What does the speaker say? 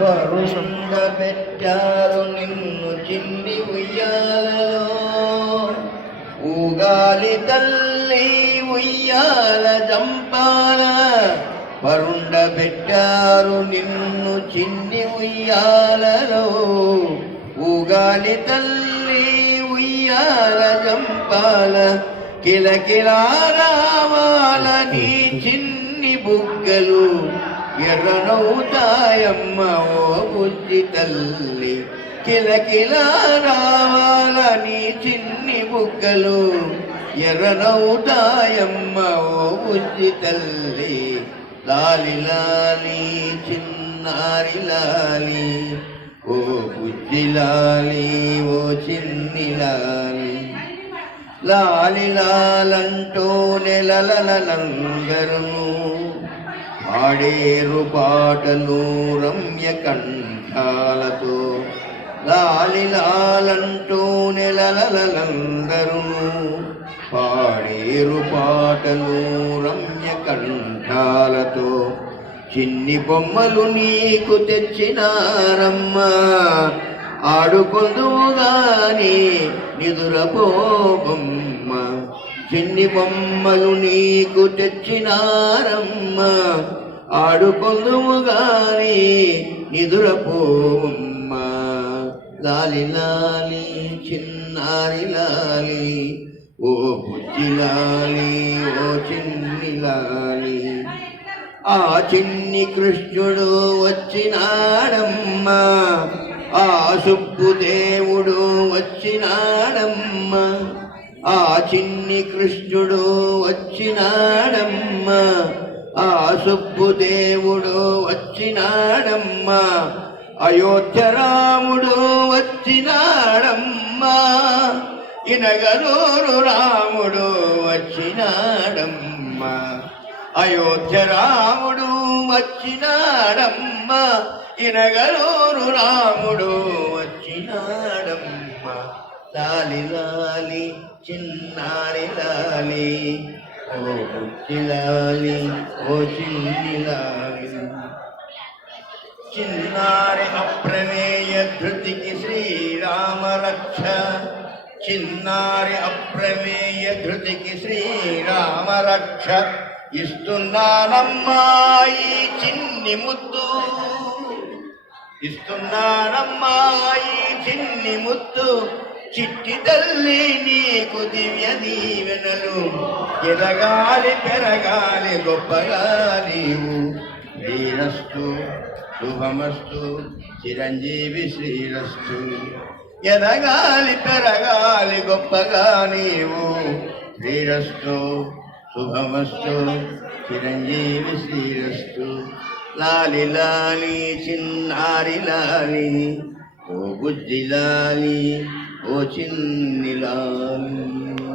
పరుండ పెట్టారు నిన్ను చిన్ని ఉయ్యాలలో. ఊగాలి తల్లి ఉయ్యాల జంపాల పరుండ పెట్టారు నిన్ను చిన్ని ఉయ్యాలలో. ఊగాలి తల్లి ఉయ్యాల జంపాల కిలకిలా రావాల నీ చిన్ని బుగ్గలు. ఎర్రనవుతాయమ్మ ఓ బుద్ధి తల్లి. కిలకిలా రావాల నీ చిన్ని బుగ్గలు. ఎర్రనవుతాయమ్మ ఓ బుద్ధి తల్లి. లాలిలాలి లాలి చిన్నారి లాలి. ఓ బుద్ధి లాలి ఓ చిన్ని లాలి. లాలి లాలంటూ పాడేరు పాటలు రమ్య కంఠాలతో. లాలిలాలంటూ నెలలందరూ పాడేరు పాటలు రమ్య కంఠాలతో. చిన్ని బొమ్మలు నీకు తెచ్చినారమ్మా ఆడుకొందుగాని నిదురపోబొమ్మ చిన్ని బొమ్మలు నీకు తెచ్చినారమ్మ? ఆడుకొందుగాని నిదురపోమ్మ లాలి లాలి చిన్నారి లాలి ఓ బుజ్జి లాలి ఓ చిన్ని లాలి. ఆ చిన్ని కృష్ణుడు వచ్చినాడమ్మా. ఆ సుబ్బు దేవుడు వచ్చినాడమ్మా. ఆ చిన్ని కృష్ణుడు వచ్చినాడమ్మా. ఆ సుబ్బు దేవుడు వచ్చినాడమ్మా. అయోధ్య రాముడు వచ్చినాడమ్మా. ఇనగలూరు రాముడు వచ్చినాడమ్మా. అయోధ్య రాముడు వచ్చినాడమ్మా. ఇనగలూరు రాముడు వచ్చినాడు లాలి లాలి చిన్నారి లాలి ఓ బుచ్చి లాలి ఓ చిన్ని లాలి చిన్నారి అప్రమేయ ధృతికి శ్రీరామ రక్ష. చిన్నారి అప్రమేయ ధృతికి శ్రీరామ రక్ష. ఈ చిన్ని ముద్దు. ఇస్తున్నానమ్మాయి చిన్ని ముద్దు. చిట్టి తల్లి నీకు దివ్య దీవెనలు. ఎదగాలి పెరగాలి గొప్పగా నీవు. వీరస్తు శుభమస్తు చిరంజీవి శ్రీరస్తు. ఎదగాలి పెరగాలి గొప్పగా నీవు. శ్రీరస్తు శుభమస్తు చిరంజీవి శ్రీరస్తు. లాలి లాలి చిన్నారి లాలి ఓ బుద్ధి లాలి ఓ చిన్ని లాలి